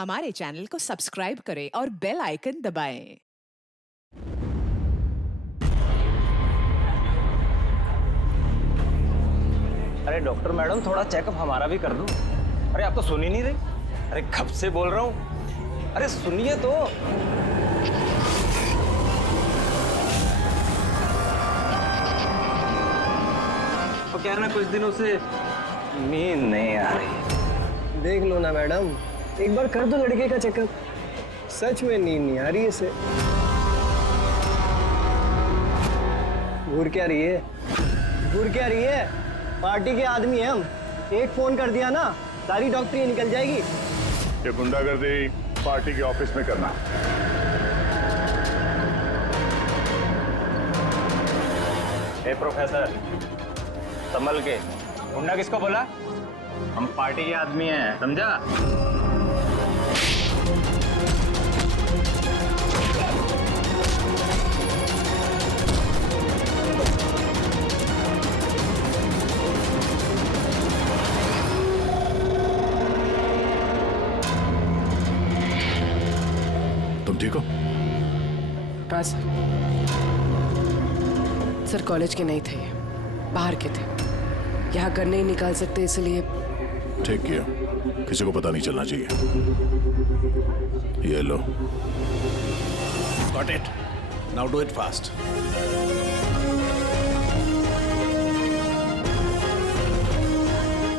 हमारे चैनल को सब्सक्राइब करें और बेल आइकन दबाएं। अरे डॉक्टर मैडम, थोड़ा चेकअप हमारा भी कर दो। अरे आप तो सुन ही नहीं रही। अरे कब से बोल रहा हूँ, अरे सुनिए तो। तो क्या है ना, कुछ दिनों से नींद नहीं आ रही। देख लो ना मैडम, एक बार कर दो लड़के का चेकअप। सच में नींद नहीं आ रही है इसे। घूर क्या रही है? घूर क्या रही है? पार्टी के आदमी हैं हम। एक फोन कर दिया ना, सारी डॉक्टरी निकल जाएगी। ये गुंडागर्दी पार्टी के ऑफिस में करना। ए प्रोफेसर, संभल के। गुंडा किसको बोला? हम पार्टी के आदमी हैं, समझा? तुम ठीक हो? हाँ सर, कॉलेज के नहीं थे, ये बाहर के थे। यहाँ घर नहीं निकाल सकते, इसलिए। ठीक किया, किसी को पता नहीं चलना चाहिए। ये लो। Got it. Now do it fast.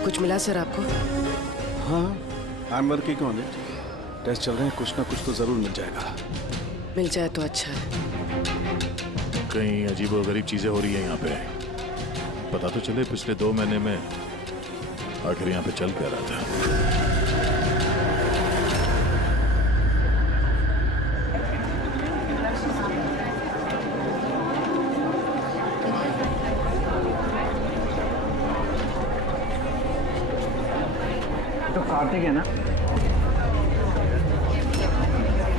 कुछ मिला सर आपको? हाँ, I'm working on it. Test चल रहे हैं, कुछ ना कुछ तो जरूर मिल जाएगा। मिल जाए तो अच्छा है। कहीं अजीबोगरीब चीजें हो रही हैं यहाँ पे। पता तो चले पिछले 2 महीने में आखिर यहाँ पे चल क्या रहा था। तो कार्तिक है ना?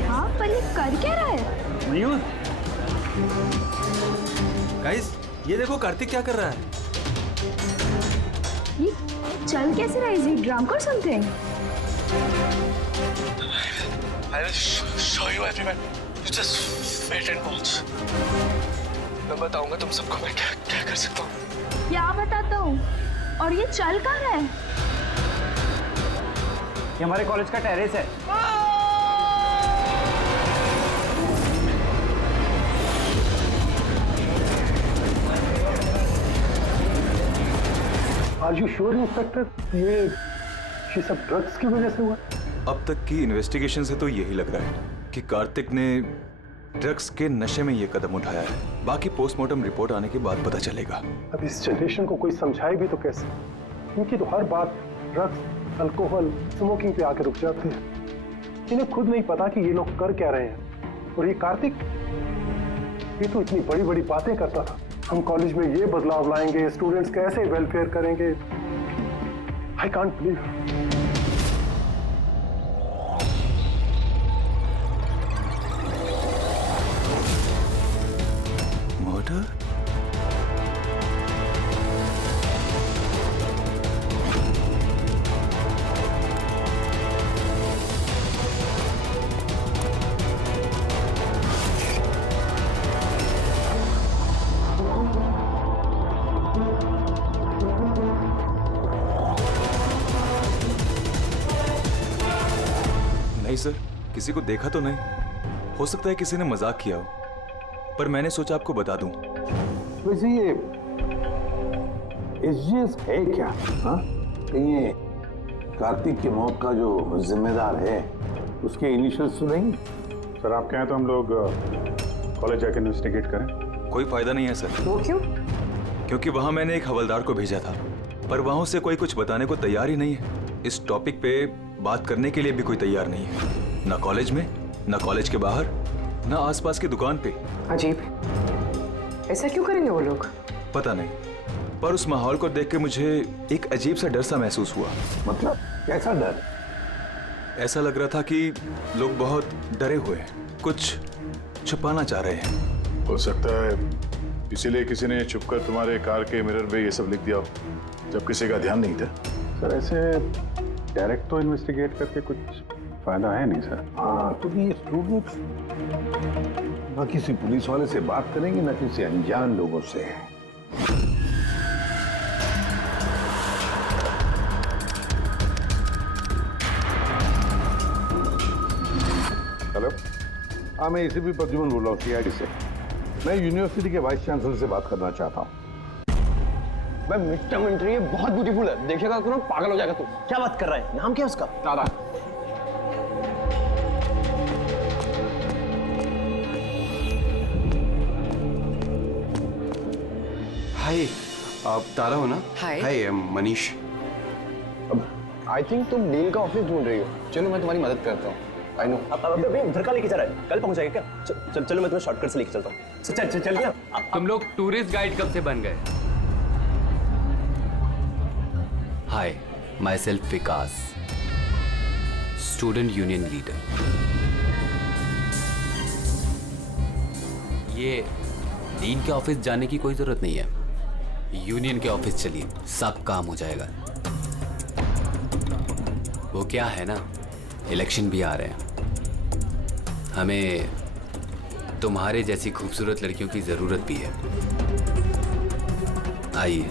हाँ, पर ये कर क्या रहा है? मयूर, गाइस, ये देखो कार्तिक क्या कर रहा है। ये चल कैसे रहा है? इज ही ड्रंक और something? I will show you everyone. You just wait and watch. मैं बताऊंगा तुम सबको मैं क्या क्या कर सकता हूँ। क्या बताता हूँ? और ये चल कहाँ रहा है? ये हमारे कॉलेज का टेरेस है। Are you sure, inspector? ये सब ड्रग्स की वजह से हुआ? अब तक की इन्वेस्टिगेशन से तो यही लग रहा है कि कार्तिक ने ड्रग्स के नशे में ये कदम उठाया है। बाकी पोस्टमार्टम रिपोर्ट आने के बाद पता चलेगा। अब इस जनरेशन को कोई समझाए भी तो कैसे? इनकी तो हर बात ड्रग्स, अल्कोहल, स्मोकिंग पे आके रुक जाती है। इन्हें खुद नहीं पता कि ये लोग कर क्या रहे हैं। और ये कार्तिक, ये तो इतनी बड़ी बड़ी बातें करता था। हम कॉलेज में ये बदलाव लाएंगे, स्टूडेंट्स कैसे वेलफेयर करेंगे। I can't believe. मर्डर? नहीं सर, किसी को देखा तो नहीं। हो सकता है किसी ने मजाक किया हो, पर मैंने सोचा आपको बता दूं। वैसे ये एसजीएस है क्या? हाँ, ये कार्तिक की मौत का जो जिम्मेदार है उसके इनिशियल्स तो नहीं? सर आपके यहाँ तो हम लोग कॉलेज जाके इन्वेस्टिगेट करें। कोई फायदा नहीं है सर। वो क्यों? क्योंकि वहां मैंने एक हवलदार को भेजा था, पर वहां से कोई कुछ बताने को तैयार ही नहीं है। इस टॉपिक पे बात करने के लिए भी कोई तैयार नहीं है, ना कॉलेज में, ना कॉलेज के बाहर, ना आसपास की दुकान पे। अजीब, ऐसा क्यों करेंगे वो लोग? पता नहीं, पर उस माहौल को देख के मुझे एक अजीब सा डर सा महसूस हुआ। मतलब कैसा डर? ऐसा लग रहा था कि लोग बहुत डरे हुए हैं, कुछ छुपाना चाह रहे हैं। हो सकता है इसीलिए किसी ने छुपकर तुम्हारे कार के मिरर पे ये सब लिख दिया जब किसी का ध्यान नहीं था। सर ऐसे डायरेक्ट तो इन्वेस्टिगेट करके कुछ फायदा है नहीं सर। हाँ, तो ये स्टूडेंट्स ना किसी पुलिस वाले से बात करेंगे ना किसी अनजान लोगों से। हेलो, हाँ मैं इसी भी प्रद्युमन बोल रहा हूँ CID से। मैं यूनिवर्सिटी के वाइस चांसलर से बात करना चाहता हूँ। भाई मिस्टर मिंट्री ये बहुत ब्यूटीफुल है, देखेगा तो ना पागल हो जाएगा तू। क्या बात कर रहा है? नाम क्या है उसका? दादा। हाय, आप तारा हो ना? हाय। हाय, मनीष। आई थिंक तुम डीन का ऑफिस ढूंढ रही हो। चलो मैं तुम्हारी मदद करता हूँ। I know. अबे उधर का लेके जा रहा है, कल पहुंच जाएगा क्या? चलो मैं तुम्हें शॉर्टकट से लेके चलता हूँ। चल गया। तुम लोग टूरिस्ट गाइड कब से बन गए? Hi, myself Vikas, student union leader. ये डीन के ऑफिस जाने की कोई जरूरत नहीं है, यूनियन के ऑफिस चलिए, सब काम हो जाएगा। वो क्या है ना, इलेक्शन भी आ रहे हैं, हमें तुम्हारे जैसी खूबसूरत लड़कियों की जरूरत भी है। आइए।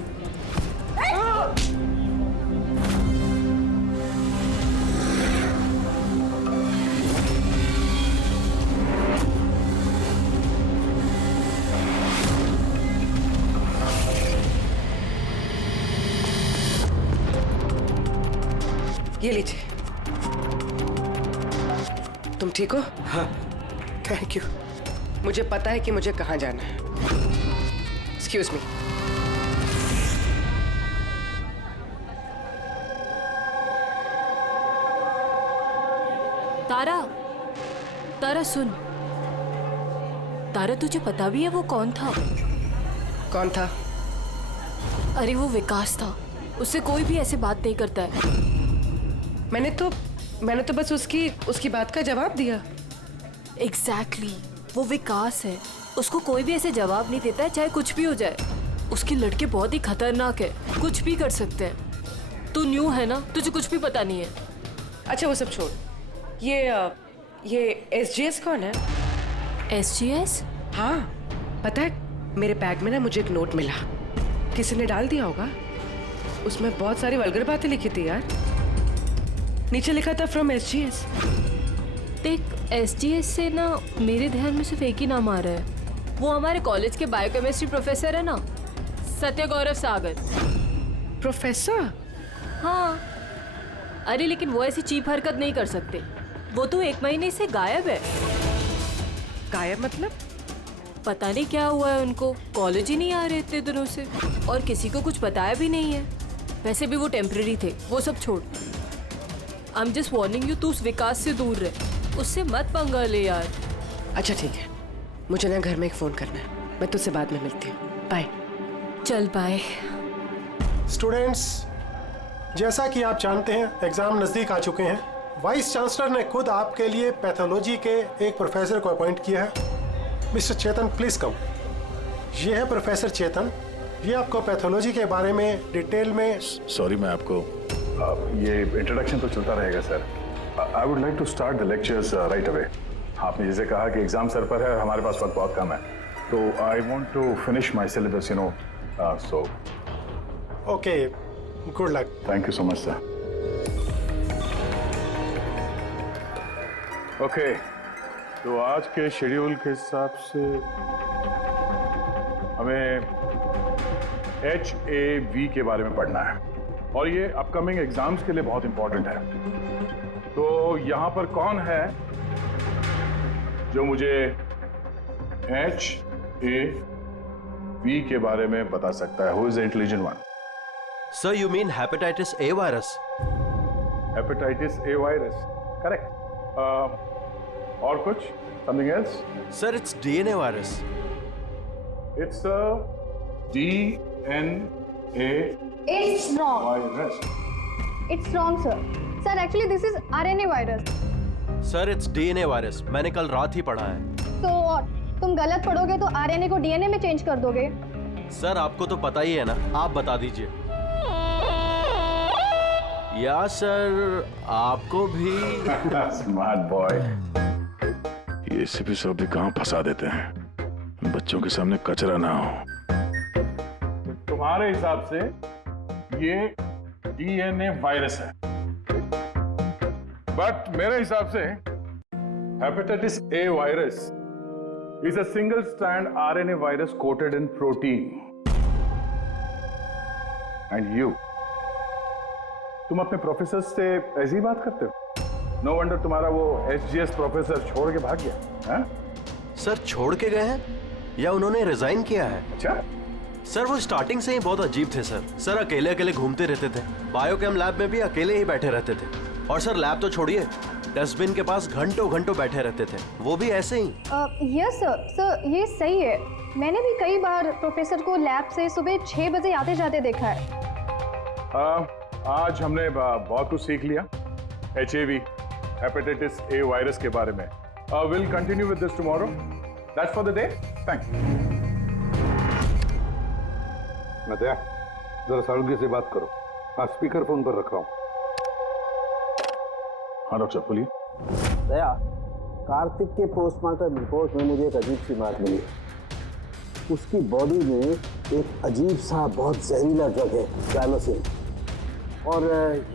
ये लीजिए। तुम ठीक हो? हाँ, थैंक यू। मुझे पता है कि मुझे कहाँ जाना है। Excuse me. तारा, तारा सुन। तारा तुझे पता भी है वो कौन था? कौन था? अरे वो विकास था, उससे कोई भी ऐसे बात नहीं करता है। मैंने तो बस उसकी बात का जवाब दिया। एग्जैक्टली, वो विकास है, उसको कोई भी ऐसे जवाब नहीं देता है, चाहे कुछ भी हो जाए। उसके लड़के बहुत ही खतरनाक है, कुछ भी कर सकते हैं। तू न्यू है ना, तुझे कुछ भी पता नहीं है। अच्छा वो सब छोड़, ये SGS कौन है? SGS? हाँ, पता है मेरे बैग में ना मुझे एक नोट मिला, किसी ने डाल दिया होगा। उसमें बहुत सारी वल्गर बातें लिखी थी यार। नीचे लिखा था फ्रॉम SGS। देख, SGS से ना मेरे ध्यान में सिर्फ एक ही नाम आ रहा है। वो हमारे कॉलेज के बायोकेमिस्ट्री प्रोफेसर है ना, सत्य गौरव सागर। प्रोफेसर? हाँ। अरे लेकिन वो ऐसी चीप हरकत नहीं कर सकते। वो तो 1 महीने से गायब है। गायब मतलब? पता नहीं क्या हुआ है उनको, कॉलेज ही नहीं आ रहे इतने दिनों से, और किसी को कुछ बताया भी नहीं है। वैसे भी वो टेम्परेरी थे, वो सब छोड़। I am just warning you, तू उस विकास से दूर रहे, उससे मत पंगा ले यार। अच्छा ठीक है, मुझे ना घर में एक फोन करना है, मैं तुझसे बाद में मिलती हूँ। बाय। चल बाय। स्टूडेंट्स, जैसा कि आप जानते हैं एग्जाम नजदीक आ चुके हैं। वाइस चांसलर ने खुद आपके लिए पैथोलॉजी के एक प्रोफेसर को अपॉइंट किया है। Mister Chetan, please come. ये है प्रोफेसर चेतन, ये आपको पैथोलॉजी के बारे में डिटेल में। सॉरी, मैं आपको ये इंट्रोडक्शन तो चलता रहेगा sir. I would like to start the lectures right away. आपने जैसे कहा कि एग्जाम सर पर है और हमारे पास वक्त बहुत कम है, तो I want to finish my syllabus, you know, so okay, good luck. Thank you so much sir. Okay, तो आज के शेड्यूल के हिसाब से हमें HAV के बारे में पढ़ना है, और ये अपकमिंग एग्जाम्स के लिए बहुत इंपॉर्टेंट है। तो यहां पर कौन है जो मुझे HAV के बारे में बता सकता है? Who is the intelligent one? Sir, you mean hepatitis A virus? Hepatitis A virus, correct. और कुछ? Something else? Sir, it's DNA virus. It's DNA It's wrong. virus. It's wrong, sir. Sir, actually this is RNA virus. Sir, it's DNA virus, मैंने कल रात ही पढ़ा है। तो और तुम गलत पढ़ोगे तो RNA को DNA में चेंज कर दोगे। सर, आपको तो पता ही है ना, आप बता दीजिए। या सर आपको भी। Smart boy. ये एसीपी साहब भी कहाँ फंसा देते हैं, बच्चों के सामने कचरा ना हो। तुम्हारे हिसाब से ये डीएनए वायरस है, बट मेरे हिसाब से hepatitis A virus is a single strand RNA virus quoted in protein. And you, तुम अपने प्रोफेसर से ऐसी बात करते हो? नो वंडर तुम्हारा वो एसजीएस प्रोफेसर छोड़ के भाग गया है? सर छोड़ के गए हैं या उन्होंने रिजाइन किया है? अच्छा सर वो स्टार्टिंग से ही बहुत अजीब थे सर अकेले अकेले घूमते रहते थे, बायोकेम लैब में भी अकेले ही बैठे रहते थे, और सर लैब तो छोड़िए, डस्टबिन के पास घंटों घंटों बैठे रहते थे, वो भी ऐसे ही। यस सर, ये सही है। मैंने भी कई बार प्रोफेसर को लैब से सुबह 6 बजे आते जाते देखा है। आज हमने बहुत कुछ सीख लिया HIV, हेपेटाइटिस ए वायरस के बारे में। Will continue with this tomorrow. That's for the day. Thanks. Nadia, जरा सालुगे से बात करो। हाँ, स्पीकर फोन पर रख रहा हूँ। हाँ डॉक्टर बोलिए। दया, कार्तिक के पोस्टमार्टम रिपोर्ट में मुझे एक अजीब सी बात मिली। उसकी बॉडी में एक अजीब सा बहुत जहरीला ड्रग है, ट्राइलोसिन, और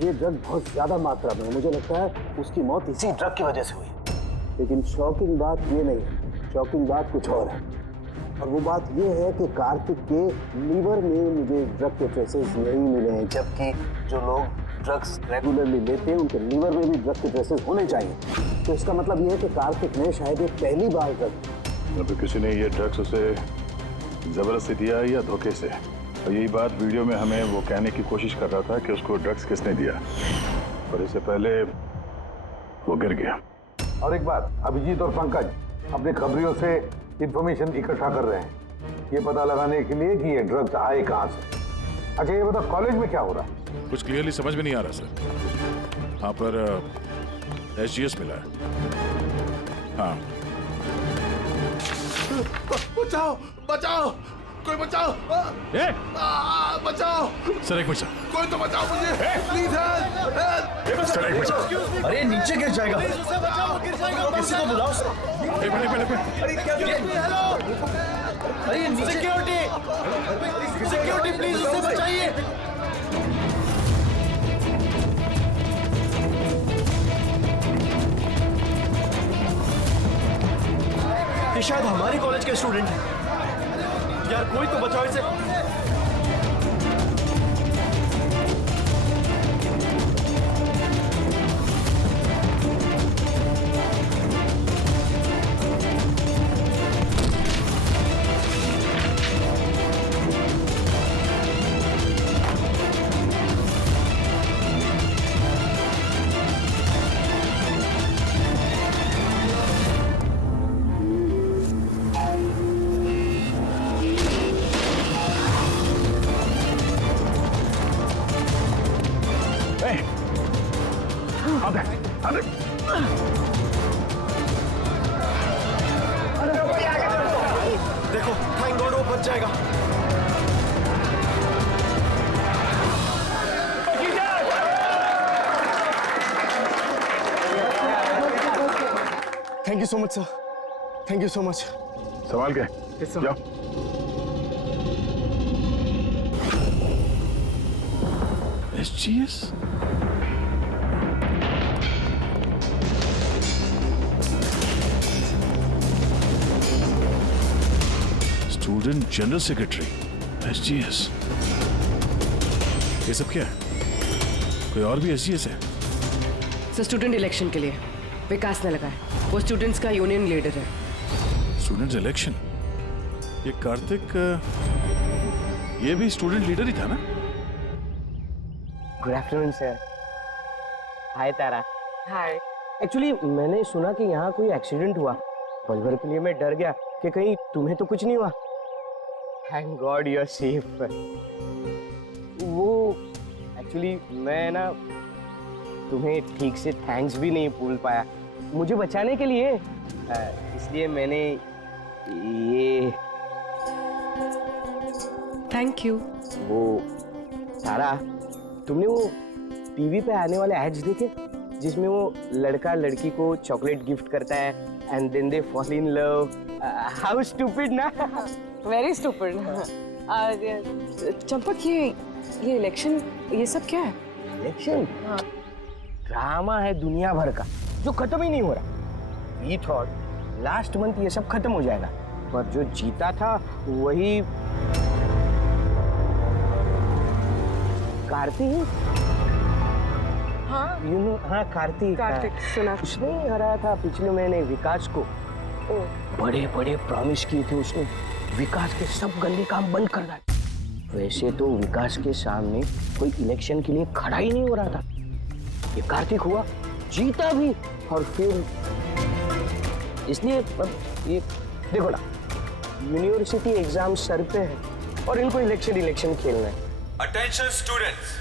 ये ड्रग बहुत ज्यादा मात्रा में, मुझे लगता है उसकी मौत इसी ड्रग की वजह से हुई। लेकिन शॉकिंग बात ये नहीं है, शॉकिंग बात कुछ और है, और वो बात ये है कि कार्तिक के लीवर में मुझे ड्रग के ट्रेसेस नहीं मिले हैं, जबकि जो लोग ड्रग्स रेगुलरली लेते हैं उनके लीवर में भी ड्रग के ट्रेसेस होने चाहिए। तो इसका मतलब ये है कि कार्तिक ने शायद ये पहली बार ड्रग, किसी ने ये ड्रग्स उसे जबरदस्ती दिया या धोखे से, और यही बात वीडियो में हमें वो कहने की कोशिश कर रहा था कि उसको ड्रग्स किसने दिया, पर इससे पहले वो गिर गया। और एक बात, अभिजीत और पंकज अपने खबरियों से इंफॉर्मेशन इकट्ठा कर रहे हैं, ये पता लगाने के लिए कि ये ड्रग्स आए कहाँ से। अच्छा ये बताओ, कॉलेज में क्या हो रहा है? कुछ क्लियरली समझ में नहीं आ रहा सर। हाँ पर SGS मिला है। हाँ बचाओ बचाओ, कोई बचाओ। बचाओ सर, एक मिनट सर, कोई तो बचाओ मुझे, प्लीज हेल्प। सर एक मिनट। अरे नीचे गिर जाएगा, किसी को बुलाओ। एक मिनट। अरे क्या अरे सिक्योरिटी प्लीज उसे बचाइए। ये शायद हमारी कॉलेज के स्टूडेंट हैं। यार कोई तो बचाओ इसे। देखो, थैंक गॉड वो बच जाएगा। Thank you so much sir, thank you so much. संभाल के जाओ। SGS? Student general secretary, SGS। ये सब क्या है? कोई और भी SGS है? सर स्टूडेंट इलेक्शन के लिए विकास ने लगा है, वो स्टूडेंट्स का यूनियन लीडर है। Students election? ये कार्तिक ये भी स्टूडेंट लीडर ही था ना? Good afternoon sir. Hi Tara. Hi. Actually मैंने सुना कि यहाँ कोई एक्सीडेंट हुआ, पल भर के लिए मैं डर गया कि कहीं तुम्हें तो कुछ नहीं हुआ। Thank God you are safe. वो एक्चुअली मैं ना तुम्हें ठीक से थैंक्स भी नहीं बोल पाया मुझे बचाने के लिए, इसलिए मैंने ये। Thank you. वो तारा, तुमने वो टीवी पे आने वाले एड्स देखे जिसमें वो लड़का लड़की को चॉकलेट गिफ्ट करता है and then they fall in love? How stupid ना। Very stupid. चंपक, ये इलेक्शन, ये सब क्या है? इलेक्शन ड्रामा है दुनिया भर का जो खत्म ही नहीं हो रहा। वी थॉट लास्ट मंथ ये सब खत्म हो जाएगा, पर जो जीता था वही कार्तिक। हाँ यू नो, हाँ कार्तिक सुना। उसने ही हराया था पिछले महीने विकास को। बड़े बड़े प्रॉमिस किए थे उसने, विकास के सब गंदे काम बंद कर डाले। वैसे तो विकास के सामने कोई इलेक्शन के लिए खड़ा ही नहीं हो रहा था। ये कार्तिक हुआ, जीता भी, और फिर इसलिए ये देखो ना, यूनिवर्सिटी एग्जाम सर पे है और इनको इलेक्शन खेलना है। अटेंशन स्टूडेंट्स,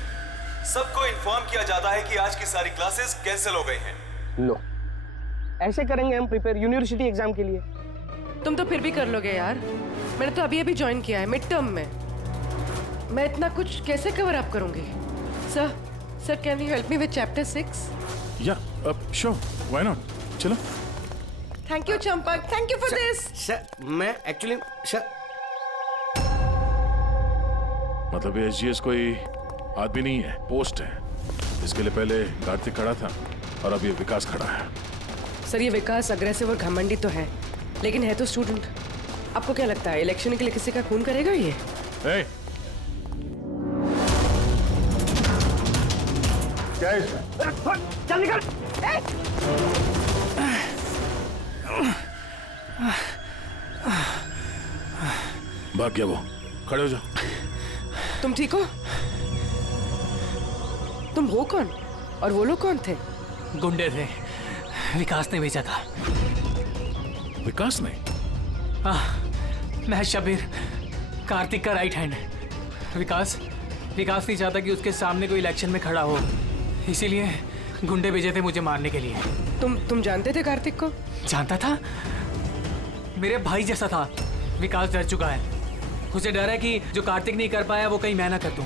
सबको इन्फॉर्म किया जाता है कि आज की सारी क्लासेस कैंसिल हो गई हैं। लो, ऐसे करेंगे हम प्रिपेयर यूनिवर्सिटी एग्जाम के लिए। तुम तो फिर भी कर लोगे यार, मैंने तो अभी ज्वाइन किया है मिड टर्म में। मैं इतना कुछ कैसे कवर अप करूंगी? Sir can you help me with chapter 6? या श्योर, व्हाई नॉट, चलो। Thank you Champak, thank you for this. Sir मैं एक्चुअली सर, मतलब ये एसजीएस कोई आदमी नहीं है, पोस्ट है। इसके लिए पहले कार्तिक खड़ा था और अब ये विकास खड़ा है। सर ये विकास अग्रेसिव और घमंडी तो है, लेकिन है तो स्टूडेंट। आपको क्या लगता है इलेक्शन के लिए किसी का खून करेगा ये? hey! क्या है इसमें? चल निकल। भाग गया वो, खड़े हो जाओ। तुम ठीक हो? तुम हो कौन और वो लोग कौन थे? गुंडे थे, विकास ने भेजा था। विकास ने? हाँ, मैं शबीर, कार्तिक का राइट हैंड। विकास नहीं चाहता कि उसके सामने कोई इलेक्शन में खड़ा हो, इसीलिए गुंडे भेजे थे मुझे मारने के लिए। तुम जानते थे कार्तिक को? जानता था, मेरे भाई जैसा था। विकास डर चुका है, उसे डर है कि जो कार्तिक नहीं कर पाया वो कहीं मैं ना कर दूं,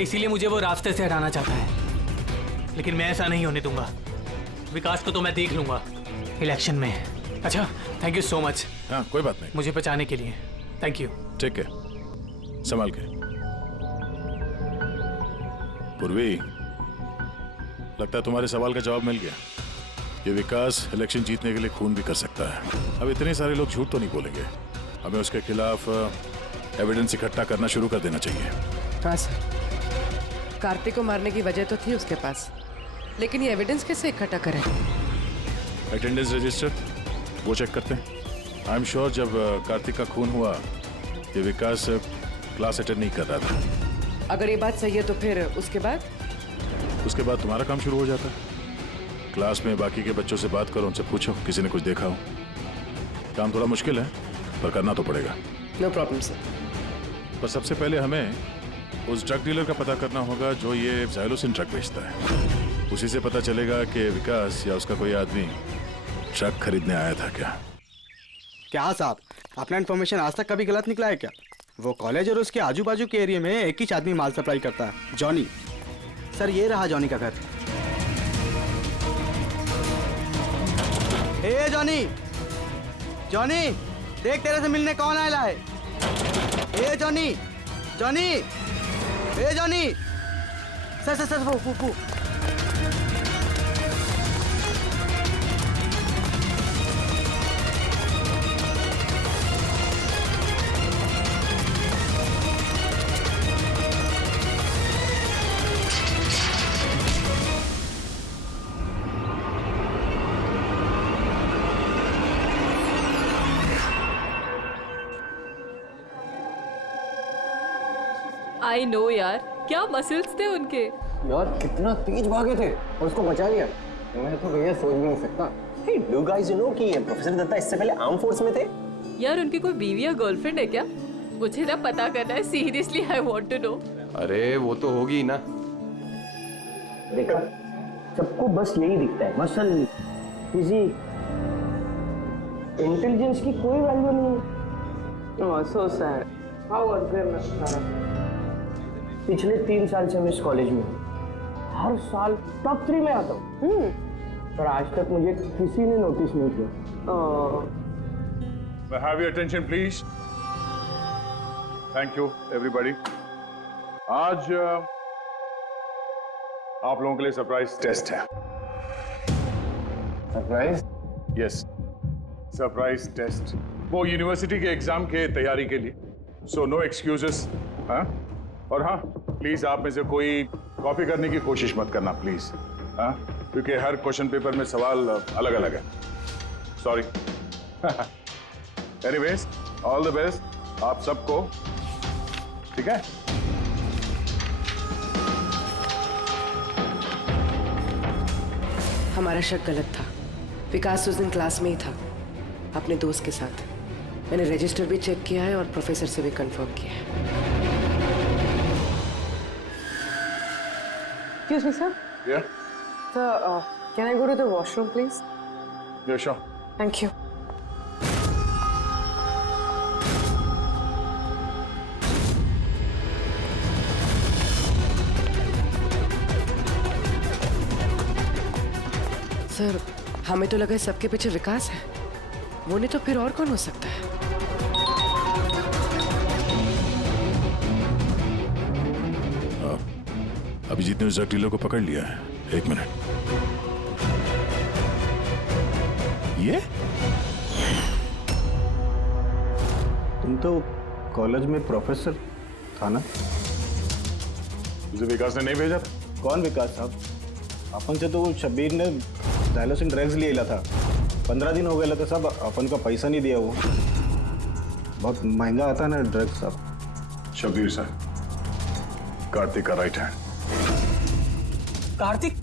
इसीलिए मुझे वो रास्ते से हटाना चाहता है। लेकिन मैं ऐसा नहीं होने दूंगा। विकास को तो मैं देख लूंगा इलेक्शन में। अच्छा, थैंक यू सो मच। हाँ, कोई बात नहीं, मुझे बचाने के लिए थैंक यू। ठीक है, संभाल के। पूर्वी, लगता है तुम्हारे सवाल का जवाब मिल गया। ये विकास इलेक्शन जीतने के लिए खून भी कर सकता है। अब इतने सारे लोग झूठ तो नहीं बोलेंगे, हमें उसके खिलाफ एविडेंस इकट्ठा करना शुरू कर देना चाहिए। हाँ सर, कार्तिक को मारने की वजह तो थी उसके पास, लेकिन ये एविडेंस कैसे इकट्ठा करें? अटेंडेंस रजिस्टर वो चेक करते हैं। आई एम श्योर जब कार्तिक का खून हुआ ये विकास क्लास अटेंड नहीं कर रहा था। अगर ये बात सही है तो फिर उसके बाद तुम्हारा काम शुरू हो जाता है। क्लास में बाकी के बच्चों से बात करो, उनसे पूछो किसी ने कुछ देखा हो। काम थोड़ा मुश्किल है पर करना तो पड़ेगा। No problem sir. पर सबसे पहले हमें उस ड्रग डीलर का पता करना होगा जो ये ज़ाइलोसिन ड्रग बेचता है। उसी से पता चलेगा कि विकास या उसका कोई आदमी ड्रग खरीदने आया था क्या साहब, अपना इन्फॉर्मेशन आज तक कभी गलत निकला है क्या? वो कॉलेज और उसके आजू बाजू के एरिया में एक ही आदमी माल सप्लाई करता है, जॉनी। सर ये रहा जॉनी का घर। ए जॉनी, जॉनी देख तेरे से मिलने कौन आया है। ए जॉनी, जॉनी, ए जॉनी। सर वो आई नो यार, क्या मसल्स थे उनके। यार कितना तेज भागे थे और उसको बचा लिया। मैं तो भैया सोच भी नहीं सकता। Hey, do you guys know कि प्रोफेसर दत्ता इससे पहले आर्म फोर्स में थे? यार उनकी कोई बीवी या गर्लफ्रेंड है क्या? मुझे ना पता करना है, seriously I want to know. अरे वो तो होगी ना। देखा, सबको बस यही दिखता है, मसल, फिजिक, इंटेलिजेंस की कोई वैल्यू नहीं है। ओह सो सैड। How unfair. पिछले 3 साल से मैं इस कॉलेज में हूँ, हर साल टॉप 3 में आता हूँ, पर आज तक मुझे किसी ने नोटिस नहीं किया। Have your attention, please. Thank you, everybody. आज आप लोगों के लिए सरप्राइज टेस्ट है। सरप्राइज? Yes, surprise test. वो यूनिवर्सिटी के एग्जाम के तैयारी के लिए। So no excuses. हाँ? और हाँ, प्लीज आप में से कोई कॉपी करने की कोशिश मत करना, प्लीज। हाँ? क्योंकि हर क्वेश्चन पेपर में सवाल अलग अलग है। Sorry. Anyways, all the best आप सबको। ठीक है? हमारा शक गलत था। विकास उस दिन क्लास में ही था अपने दोस्त के साथ। मैंने रजिस्टर भी चेक किया है और प्रोफेसर से भी कंफर्म किया है। Excuse me, sir. Yeah. Sir, can I go to the washroom, please? Yeah, sure. Thank you. Sir, हमें तो लगा सबके पीछे विकास है। वो नहीं तो फिर और कौन हो सकता है? अभिजीत ने उस ड्रग डीलर को पकड़ लिया है। 1 मिनट। ये तुम तो कॉलेज में प्रोफेसर था ना? मुझे विकास ने नहीं भेजा था। कौन विकास साहब? अपन से तो शब्बीर ने डायलोसिन ड्रग्स लिए था। 15 दिन हो गए थे सब, अपन का पैसा नहीं दिया। वो बहुत महंगा आता ना ड्रग्स साहब। शब्बीर सर, कार्तिक का right hand. Kartik?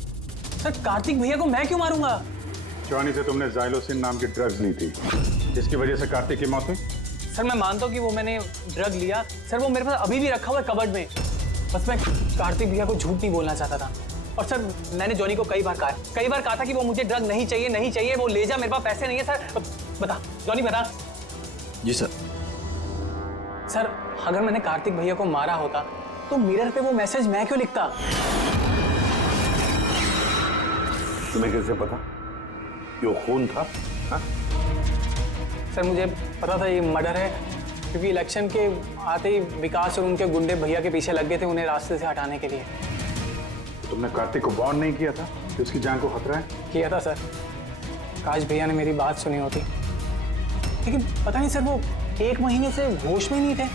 Sir, Kartik भैया को मैं क्यों मारूंगा? जॉनी से तुमने जाइलोसिन नाम की ड्रग्स ली थी, जिसकी वजह से कार्तिक की मौत हुई। सर, मैं मानता हूँ कि वो मैंने ड्रग लिया। सर, वो मेरे पास अभी भी रखा हुआ है कबर्ड में। बस मैं कार्तिक भैया को झूठ नहीं बोलना चाहता था। और सर, मैंने जॉनी को कई बार कहा था कि वो मुझे ड्रग नहीं चाहिए, वो ले जा, मेरे पास पैसे नहीं है। सर बता, जॉनी बता। जी सर। सर, अगर मैंने कार्तिक भैया को मारा होता तो मिरर पे वो मैसेज मैं क्यों लिखता? तुम्हें कैसे पता कि वो खून था? हा? सर, मुझे पता था ये मर्डर है, क्योंकि इलेक्शन के आते ही विकास और उनके गुंडे भैया के पीछे लग गए थे उन्हें रास्ते से हटाने के लिए। तुमने कार्तिक को वार्न नहीं किया था कि उसकी जान को खतरा है? किया था सर। काश भैया ने मेरी बात सुनी होती, लेकिन पता नहीं सर, वो 1 महीने से होश में नहीं थे।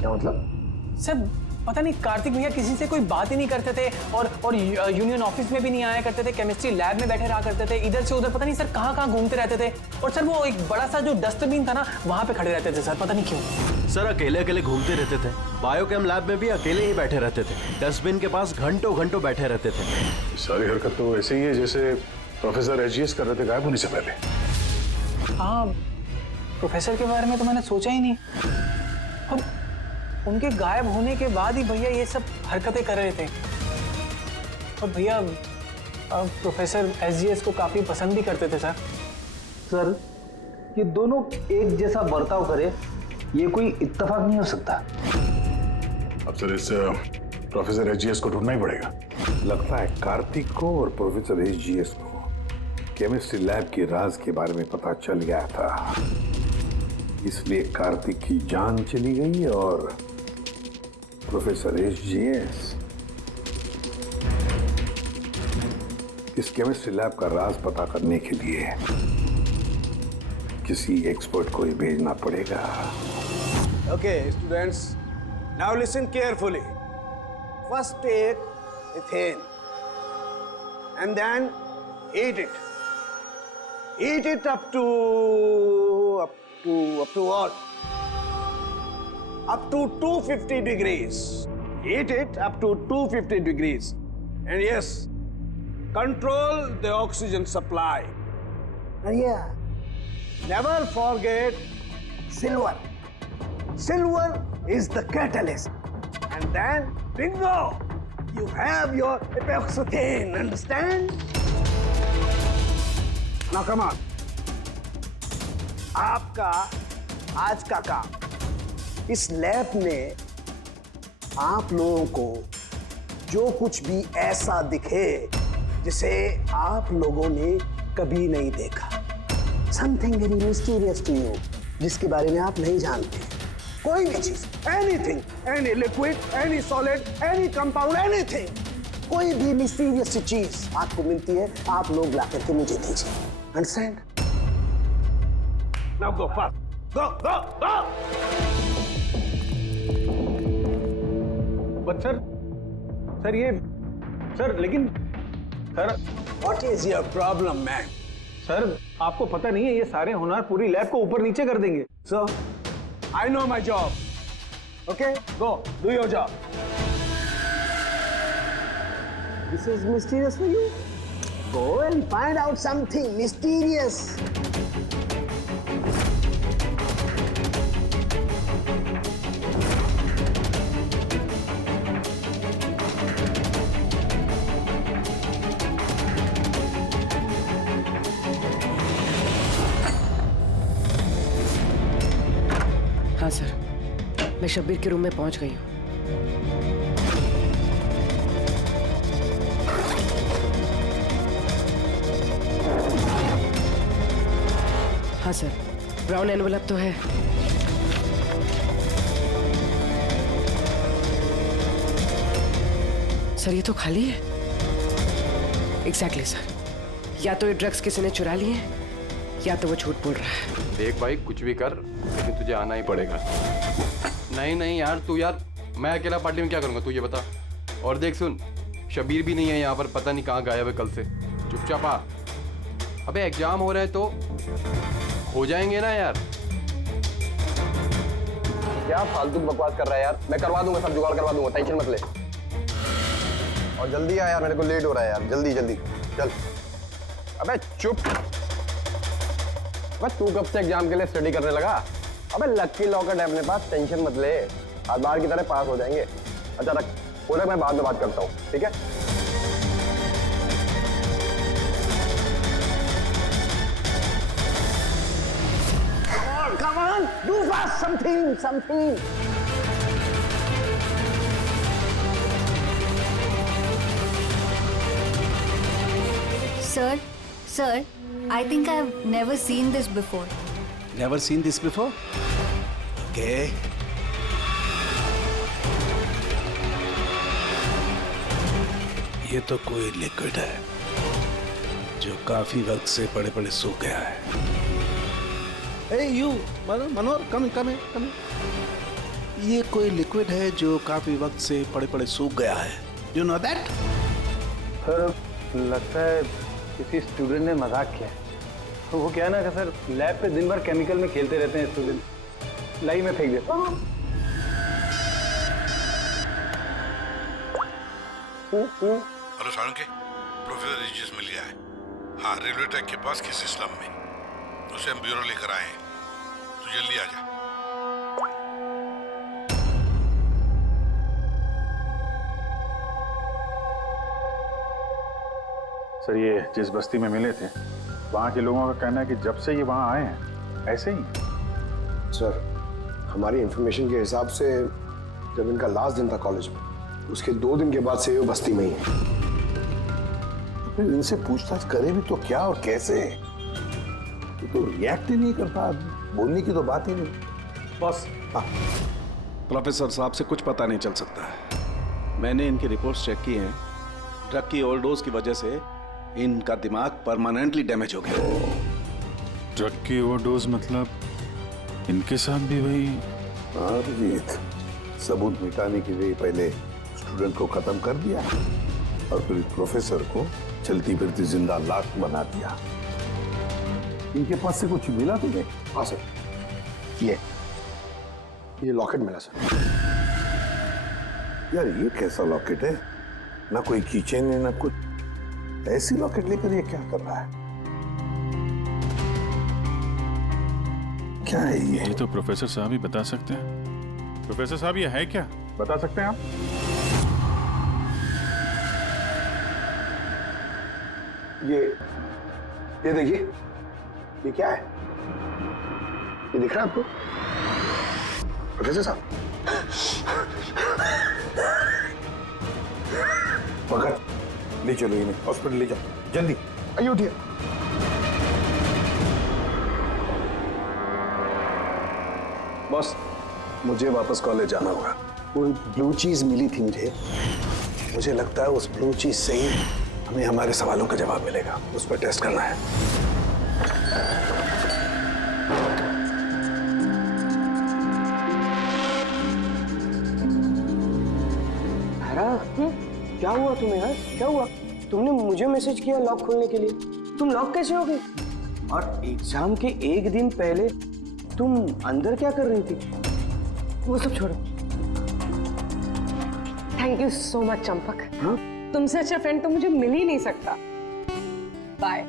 क्या मतलब? सर, पता नहीं, कार्तिक भैया किसी से कोई बात ही नहीं करते थे और यूनियन ऑफिस में भी नहीं आया करते थे। केमिस्ट्री लैब में बैठे रहा करते थे, इधर से उधर पता नहीं सर कहाँ घूमते रहते थे। और सर, वो एक बड़ा सा जो डस्टबिन था ना, वहां पे खड़े रहते थे सर, पता नहीं क्यों। सर, अकेले अकेले घूमते रहते थे। बायोकेम लैब में भी अकेले ही बैठे रहते थे। डस्टबिन के पास घंटों घंटों बैठे रहते थे। सारी हरकत तो ऐसे ही है जैसे प्रोफेसर एजीएस कर रहे थे गायब होने से पहले। हाँ, प्रोफेसर के बारे में तो मैंने सोचा ही नहीं। और उनके गायब होने के बाद ही भैया ये सब हरकतें कर रहे थे। और भैया प्रोफेसर एसजीएस को काफी पसंद भी करते थे सर। सर, ये दोनों एक जैसा बर्ताव करे, ये कोई इत्तेफाक नहीं हो सकता। अब सर, इस प्रोफेसर एसजीएस को ढूंढना ही पड़ेगा। लगता है कार्तिक को और प्रोफेसर एसजीएस को केमिस्ट्री लैब के राज के बारे में पता चल गया था, इसलिए कार्तिक की जान चली गई और प्रोफेसर एसजीएस इस केमिस्ट्री लैब का राज पता करने के लिए किसी एक्सपर्ट को ही भेजना पड़ेगा। Okay, students, now listen carefully. First take ethane and then heat it. Heat it up to what? Up to 250 degrees. Heat it up to 250 degrees. And yes, control the oxygen supply. And yeah, never forget silver. Silver is the catalyst. And then, bingo! You have your epoxythane, understand? Now come on. आपका आज का काम, इस lab में आप लोगों को जो कुछ भी ऐसा दिखे जिसे आप लोगों ने कभी नहीं देखा, something very mysterious to you, जिसके बारे में आप नहीं जानते, कोई भी चीज, anything, any liquid, any solid, any compound, anything, कोई भी मिस्टीरियस चीज आपको मिलती है, आप लोग ला करके मुझे दीजिए। Understand? Now go fast, go go go. But sir ये सर, लेकिन sir, what is your problem man? Sir आपको पता नहीं है ये सारे होनहार पूरी लैब को ऊपर नीचे कर देंगे। So I know my job, okay, go do your job. This is mysterious for you, go and find out something mysterious. हाँ सर, मैं शब्बीर के रूम में पहुंच गई हूँ। हाँ सर, ब्राउन एनवलप तो है। सर ये तो खाली है। एग्जैक्टली सर, या तो ये ड्रग्स किसी ने चुरा लिए हैं या तो वो झूठ बोल रहा है। देख भाई, कुछ भी कर लेकिन तुझे आना ही पड़ेगा। नहीं यार, तू यार, मैं अकेला पार्टी में क्या करूंगा तू ये बता। और देख सुन, शबीर भी नहीं है यहाँ पर, पता नहीं कहाँ गायब है कल से। चुपचाप आ। अबे एग्जाम हो रहा है तो हो जाएंगे ना यार। क्या फालतू बकवास कर रहा है यार, मैं करवा दूंगा, सब जुगाड़ करवा दूंगा, टेंशन मत ले। और जल्दी आ यार, मेरे को लेट हो रहा है यार, जल्दी जल्दी चल। अबे चुप, बस तू कब से एग्जाम के लिए स्टडी करने लगा? अबे लकी लॉकेट है अपने पास, टेंशन मत ले, हर बार की तरह पास हो जाएंगे। अच्छा रख, बोले मैं बाद में बात करता हूँ, ठीक है? Come on, do fast, something. Sir, I think I've never seen this before. Never seen this before? Okay. ये तो कोई लिक्विड है जो काफी वक्त से पड़े पड़े सूख गया है। Hey you, Manohar, come here. ये कोई लिक्विड है जो काफी वक्त से पड़े पड़े सूख गया है। You know that? सर लगता है किसी स्टूडेंट ने मजाक किया है। तो वो क्या है ना कि सर, लैब पे दिन भर केमिकल में खेलते रहते हैं स्टूडेंट, लाई में फेंक देता हूँ। हेलो साळुंके, प्रोफेसर रिजियस मिल गया है। हाँ, रेलवे ट्रैक के पास किसी स्लम में। उसे हम ब्यूरो लेकर आए हैं, तू जल्दी आ जा। सर ये जिस बस्ती में मिले थे, वहाँ के लोगों का कहना है कि जब से ये वहाँ आए हैं ऐसे ही। सर, हमारी इंफॉर्मेशन के हिसाब से जब इनका लास्ट दिन था कॉलेज में, उसके 2 दिन के बाद से ये बस्ती में ही है। फिर इनसे पूछताछ करे भी तो क्या और कैसे? ये तो रिएक्ट ही नहीं करता, बोलने की तो बात ही नहीं। बॉस, प्रोफेसर साहब से कुछ पता नहीं चल सकता है। मैंने इनकी रिपोर्ट्स चेक की हैं। ड्रग की ओवरडोज की वजह से इनका दिमाग परमानेंटली डैमेज हो गया। ड्रग की ओवरडोज मतलब इनके साथ भी वही? हाँ अभिजीत, सबूत मिटाने के लिए पहले स्टूडेंट को खत्म कर दिया और फिर प्रोफेसर को चलती फिरती जिंदा लाश बना दिया। इनके पास से कुछ मिला तुम्हें? हाँ सर, ये लॉकेट मिला सर। यार ये कैसा लॉकेट है? ना कोई कीचेन है ना कुछ। ऐसी लॉकेट लेकर ये क्या कर रहा है? क्या है ये? ये तो प्रोफेसर साहब ही बता सकते हैं। प्रोफेसर साहब ये है क्या, बता सकते हैं आप? ये देखिए, ये क्या है? ये दिख रहा है आपको प्रोफेसर साहब? पकड़, ले चलो इन्हें हॉस्पिटल ले जाओ, जल्दी। आइए उठिए। बॉस, मुझे वापस कॉलेज जाना होगा। वो ब्लू चीज मिली थी मुझे लगता है उस ब्लू चीज से ही हमें हमारे सवालों का जवाब मिलेगा। उस पर टेस्ट करना है। क्या हुआ तुम्हें यार? क्या हुआ? तुमने मुझे मैसेज किया लॉक खोलने के लिए, तुम लॉक कैसे हो गई? और एग्जाम के एक दिन पहले तुम अंदर क्या कर रही थी? वो सब छोड़ो। Thank you so much Champak. तुमसे अच्छा फ्रेंड तो मुझे मिल ही नहीं सकता। बाय।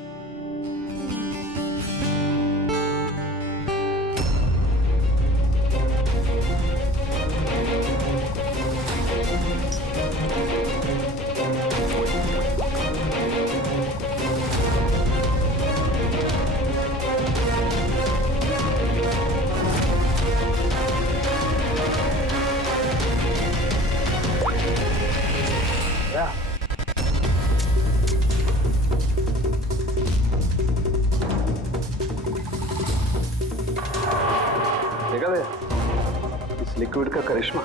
देखा दे इस लिक्विड का करिश्मा।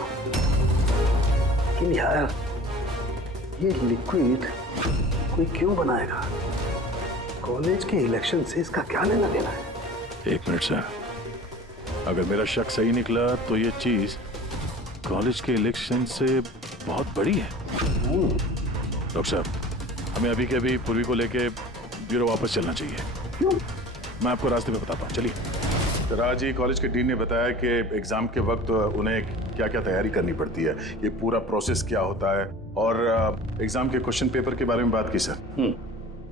लेकिन यार ये लिक्विड कोई क्यों बनाएगा? कॉलेज के इलेक्शन से इसका क्या लेना देना है? एक मिनट सर, अगर मेरा शक सही निकला तो ये चीज कॉलेज के इलेक्शन से बहुत बड़ी है। डॉक्टर साहब, हमें अभी के अभी पूर्वी को लेके ब्यूरो वापस चलना चाहिए। क्यों? मैं आपको रास्ते में बताता हूँ, चलिए। राज जी, कॉलेज के डीन ने बताया कि एग्जाम के वक्त उन्हें क्या क्या तैयारी करनी पड़ती है, ये पूरा प्रोसेस क्या होता है, और एग्जाम के क्वेश्चन पेपर के बारे में बात की सर।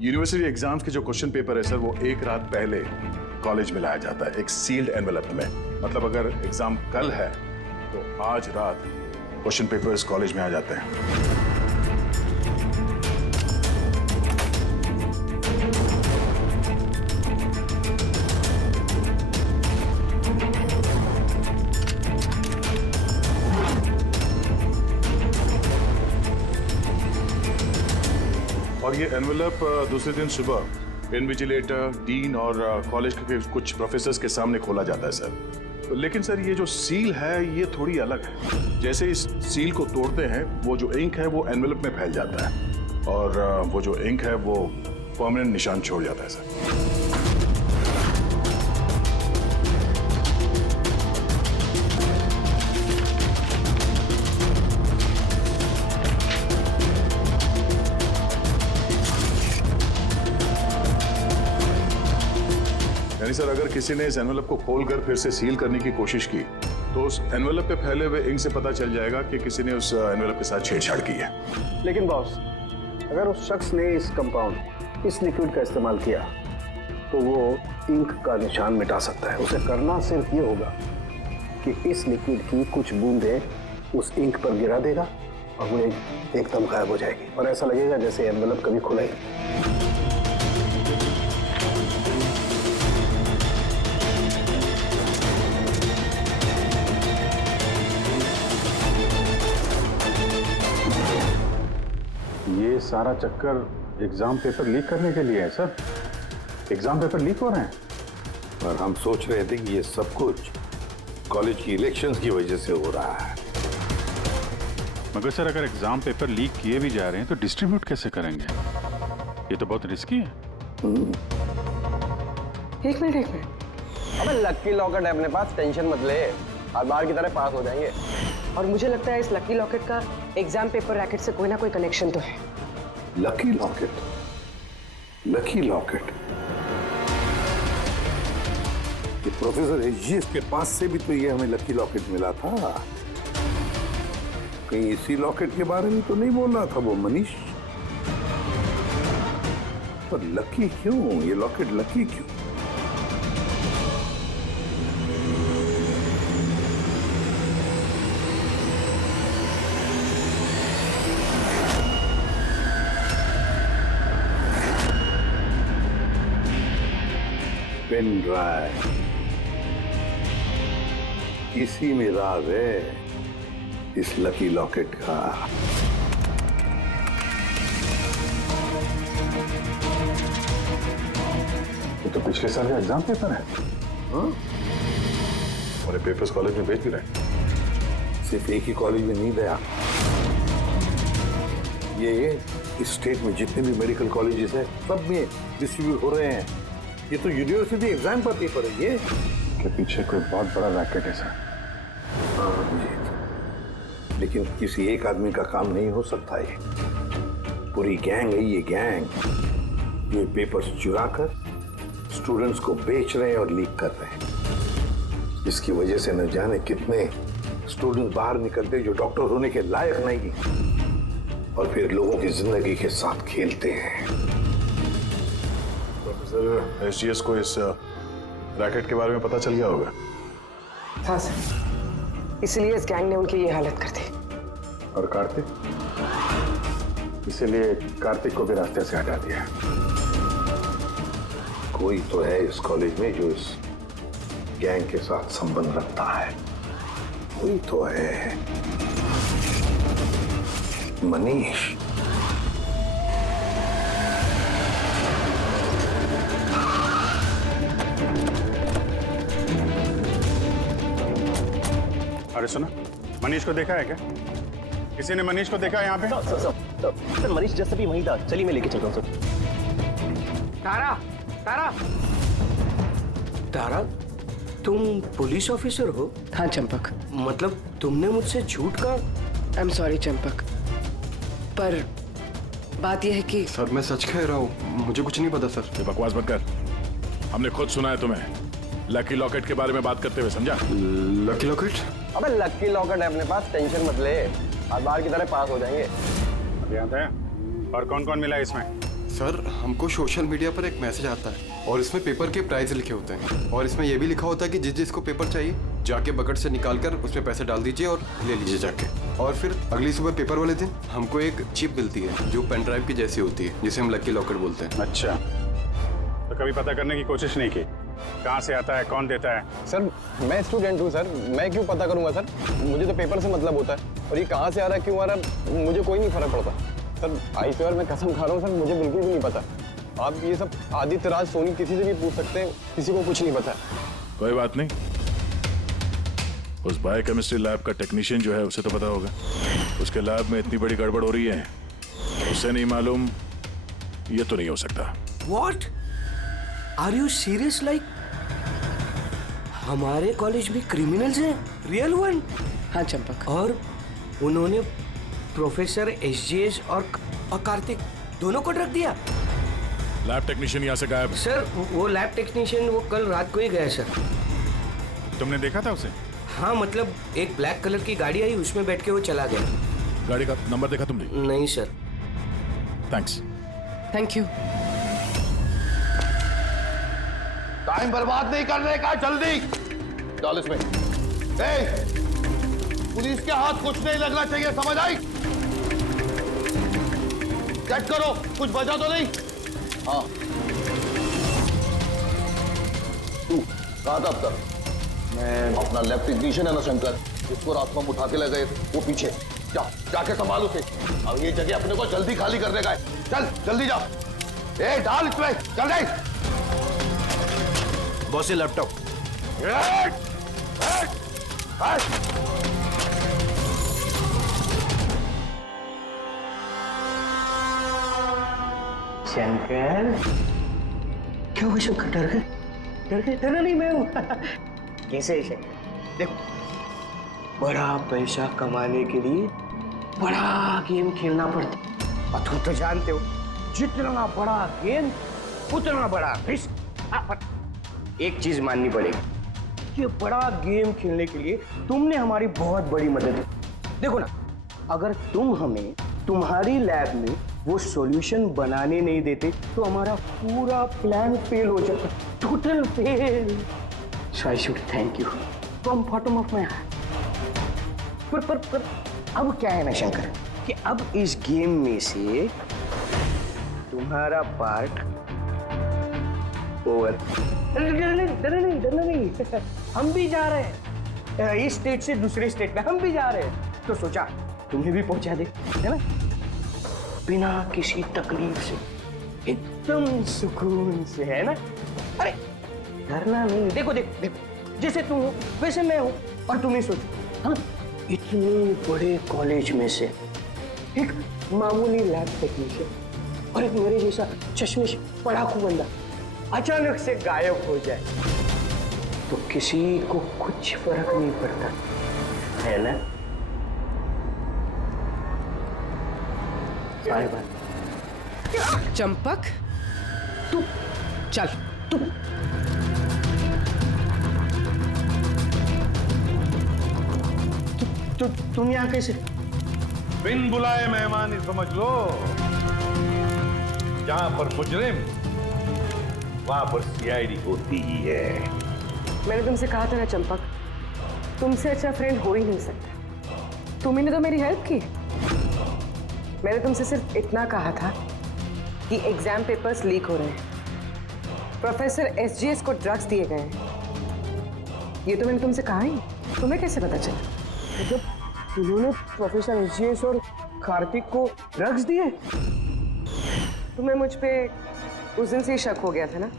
यूनिवर्सिटी एग्जाम्स के जो क्वेश्चन पेपर है सर, वो एक रात पहले कॉलेज में लाया जाता है एक सील्ड एनवेलप में। मतलब अगर एग्जाम कल है तो आज रात क्वेश्चन पेपर्स कॉलेज में आ जाते हैं। और ये एनवेलप दूसरे दिन सुबह इन्विजिलेटर, डीन और कॉलेज के कुछ प्रोफेसर्स के सामने खोला जाता है सर। लेकिन सर ये जो सील है ये थोड़ी अलग है। जैसे इस सील को तोड़ते हैं, वो जो इंक है वो एनवेलप में फैल जाता है और वो जो इंक है वो परमानेंट निशान छोड़ जाता है सर। यानी सर अगर किसी ने इस एनवेलप को खोलकर फिर से सील करने की कोशिश की तो उस एनवेलप पे फैले हुए इंक से पता चल जाएगा कि किसी ने उस एनवेलप के साथ छेड़छाड़ की है। लेकिन बॉस, अगर उस शख्स ने इस कंपाउंड, इस लिक्विड का इस्तेमाल किया तो वो इंक का निशान मिटा सकता है। उसे करना सिर्फ ये होगा कि इस लिक्विड की कुछ बूंदें उस इंक पर गिरा देगा और वो एकदम गायब हो जाएगी और ऐसा लगेगा जैसे एनवेलप कभी खुला ही नहीं। ये सारा चक्कर एग्जाम पेपर लीक करने के लिए है सर। एग्जाम पेपर लीक हो रहे हैं। पर हम सोच रहे थे कि ये सब कुछ कॉलेज की इलेक्शंस की वजह से हो रहा है। मगर सर अगर एग्जाम पेपर लीक किए भी जा रहे हैं तो डिस्ट्रीब्यूट कैसे करेंगे? ये तो बहुत रिस्की है। एक मिनट। अबे लकी लॉकेट है अपने पास, टेंशन मत ले, हर बार की तरह पास हो जाएंगे। और मुझे लगता है इस लकी लॉकेट का एग्जाम पेपर रैकेट से कोई ना कोई कनेक्शन तो है। Lucky locket? Lucky locket? ये प्रोफेसर एजीएस के पास से भी तो ये हमें लकी लॉकेट मिला था। कहीं इसी लॉकेट के बारे में तो नहीं बोल रहा था वो मनीष? पर लकी क्यों? ये लॉकेट लकी क्यों? पेन ड्राइव, इसी में राज है इस लकी लॉकेट का। ये तो पिछले साल का एग्जाम पेपर है। और पेपर्स कॉलेज में भेज भी रहे। सिर्फ एक ही कॉलेज में नहीं गया, ये इस स्टेट में जितने भी मेडिकल कॉलेजेस हैं सब में डिस्ट्रीब्यूट हो रहे हैं। ये तो यूनिवर्सिटी एग्जाम का पेपर है ये। के पीछे कोई बहुत बड़ा रैकेट है सर। हाँ जी, लेकिन किसी एक आदमी का काम नहीं हो सकता। ये पूरी गैंग है, ये गैंग जो पेपर्स चुरा कर स्टूडेंट्स को बेच रहे हैं और लीक कर रहे हैं। इसकी वजह से न जाने कितने स्टूडेंट्स बाहर निकलते जो डॉक्टर होने के लायक नहीं और फिर लोगों की जिंदगी के साथ खेलते हैं। प्रोफेसर एसजीएस को इस रैकेट के बारे में पता चल गया होगा। हाँ सर, इसलिए इस गैंग ने उनकी ये हालत कर दी। और कार्तिक, इसीलिए कार्तिक को भी रास्ते से हटा दिया। कोई तो है इस कॉलेज में जो इस गैंग के साथ संबंध रखता है, कोई तो है। मनीष। अरे सुनो, मनीष को देखा है क्या? किसी ने मनीष को देखा है यहाँ पे? सर मनीष जस्ट अभी वहीं था, चलिए मैं लेके चलता हूँ सर। तारा, तारा, तारा, तुम पुलिस ऑफिसर हो? हाँ चंपक। मतलब तुमने मुझसे झूठ कहा? आई एम सॉरी चंपक, पर बात यह है कि सर मैं सच कह रहा हूँ, मुझे कुछ नहीं पता सर। ये बकवास मत कर, हमने खुद सुना है तुम्हें लकी लॉकेट के बारे में बात करते हुए, समझा? Lucky locket? अबे लकी लॉकेट है अपने पास, टेंशन मत ले, हर बार की तरह पास हो जाएंगे। अभी आता है। और कौन कौन मिला इसमें? सर हमको सोशल मीडिया पर एक मैसेज आता है और इसमें पेपर के प्राइस लिखे होते हैं और इसमें यह भी लिखा होता है कि जिस जिसको पेपर चाहिए जाके बकेट से निकाल कर उसमें पैसे डाल दीजिए और ले लीजिए जाके। और फिर अगली सुबह पेपर वाले दिन हमको एक चिप मिलती है जो पेन ड्राइव की जैसी होती है, जिसे हम लकी लॉकेट बोलते हैं। अच्छा, तो कभी पता करने की कोशिश नहीं की कहाँ से आता है, कौन देता है? सर मैं स्टूडेंट हूँ सर, मैं क्यों पता करूंगा सर? मुझे तो पेपर से मतलब होता है और ये कहाँ से आ रहा है, क्यों आ रहा है, मुझे कोई नहीं फर्क पड़ता सर। आई स्वेयर मैं कसम खा रहा हूँ सर, मुझे बिल्कुल भी नहीं पता। आप ये सब आदित्य राज सोनी किसी से भी पूछ सकते हैं, किसी को कुछ नहीं पता। कोई बात नहीं, उस बायोकेमिस्ट्री लैब का टेक्नीशियन जो है उसे तो पता होगा। उसके लैब में इतनी बड़ी गड़बड़ हो रही है, उसे नहीं मालूम, ये तो नहीं हो सकता। What? Are you serious? Like हमारे कॉलेज में क्रिमिनल्स हैं, रियल वन? हाँ चंपक। और उन्होंने प्रोफेसर एसजीएस और कार्तिक दोनों को रख दिया। लैब टेक्नीशियन यहाँ से गायब। सर वो लैब टेक्नीशियन वो कल रात को ही गया सर। तुमने देखा था उसे? हाँ मतलब एक ब्लैक कलर की गाड़ी आई, उसमें बैठ के वो चला गया। गाड़ी का नंबर देखा तुमने? नहीं sir. Thanks. Thank you. Time बर्बाद नहीं करने का, जल्दी डाल इसमें। पुलिस के हाथ कुछ नहीं लगना चाहिए, समझ आई? चेक करो कुछ बचा तो नहीं। हाँ तू कहाँ था अब तक? मैं अपना लैब टेक्नीशियन है ना शंकर, जिसको रात को हम उठा के ले गए थे, वो पीछे जाके संभाल उसे। अब ये जगह अपने को जल्दी खाली करने का है, चल जल्दी जा। डाल इसमें जल्दी। बॉस ये लैपटॉप। शंकर, क्या हुआ शंकर? डर गए? डर गए? डरा नहीं मैं हूँ। कैसे शंकर? देखो, बड़ा पैसा कमाने के लिए बड़ा गेम खेलना पड़ता, और तुम तो जानते हो जितना बड़ा गेम उतना बड़ा रिस्क। एक चीज माननी पड़ेगी, ये बड़ा गेम खेलने के लिए तुमने हमारी बहुत बड़ी मदद की। देखो ना, अगर तुम हमें तुम्हारी लैब में वो सॉल्यूशन बनाने नहीं देते तो हमारा पूरा प्लान फेल हो जाता, total fail. So I should thank you from bottom of my heart. पर अब क्या है ना शंकर, कि अब इस गेम में से तुम्हारा पार्ट ओवर। डरना नहीं, हम भी जा रहे हैं इस स्टेट से दूसरे स्टेट में, हम भी जा रहे हैं, तो सोचा तुम्हें भी पहुंचा दे, है ना, बिना किसी तकलीफ से, एकदम सुकून से, है ना। अरे डरना नहीं, देखो देखो देखो, जैसे तुम हो वैसे मैं हूँ। और तुम ही सोचो, हाँ, इतने बड़े कॉलेज में से एक मामूली लैब टेक्नीशियन और एक मेरे जैसा चश्मे से पढ़ाकू बंदा अचानक से गायब हो जाए तो किसी को कुछ फर्क नहीं पड़ता, है ना? Bye bye. चंपक, तू चल, तू तुम यहाँ कैसे? बिन बुलाए मेहमान ही समझ लो। जहां पर मुजरिम वहां पर सीआईडी होती ही है। मैंने तुमसे कहा था ना चंपक, तुमसे अच्छा फ्रेंड हो ही नहीं सकता। तुमने तो मेरी हेल्प की। मैंने तुमसे सिर्फ इतना कहा था कि एग्जाम पेपर्स लीक हो रहे हैं, प्रोफेसर एसजीएस को ड्रग्स दिए गए हैं। ये तो मैंने तुमसे कहा ही, तुम्हें कैसे पता चला? मतलब उन्होंने प्रोफेसर एसजीएस और कार्तिक को ड्रग्स दिए? तुम्हें मुझ पे उस दिन से ही शक हो गया था ना,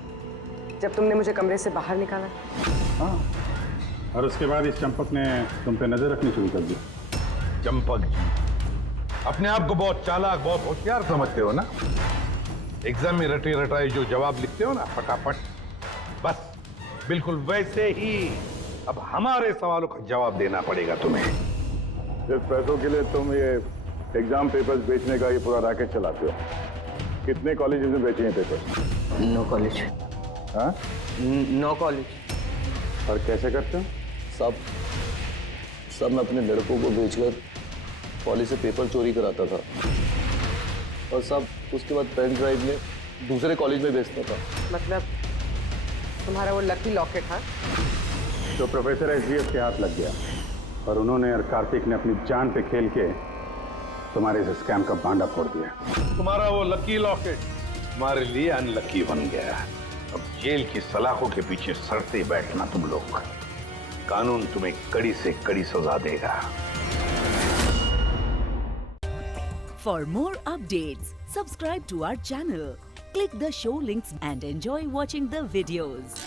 जब तुमने मुझे कमरे से बाहर निकाला। हाँ, और उसके बाद इस चंपक ने तुम पे नजर रखनी शुरू कर दी। चंपक जी, अपने आप को बहुत चालाक, बहुत होशियार समझते हो ना। एग्जाम में रटे रटाए जो जवाब लिखते हो ना फटाफट, बस बिल्कुल वैसे ही अब हमारे सवालों का जवाब देना पड़ेगा तुम्हें। सिर्फ पैसों के लिए तुम ये एग्जाम पेपर्स बेचने का ये पूरा रैकेट चलाते हो। कितने कॉलेजेस में बेचे हैं पेपर्स? 9 कॉलेज। हाँ, 9 कॉलेज। और कैसे करते हो? सब मैं अपने लड़कों को बेचकर कॉलेज से पेपर चोरी कराता था और सब उसके बाद पेन ड्राइव में दूसरे कॉलेज में बेचता था। मतलब तुम्हारा वो लकी लॉकेट? हाँ, तो प्रोफेसर एसजीएस के हाथ लग गया और उन्होंने और कार्तिक ने अपनी जान पे खेल के तुम्हारे इस स्कैम का भांडा फोड़ दिया। तुम्हारा वो लकी लॉकेट तुम्हारे लिए अनलकी बन गया। अब जेल की सलाखों के पीछे सड़ते बैठना तुम लोग। कानून तुम्हें कड़ी से कड़ी सजा देगा। For more updates, subscribe to our channel, click the show links and enjoy watching the videos.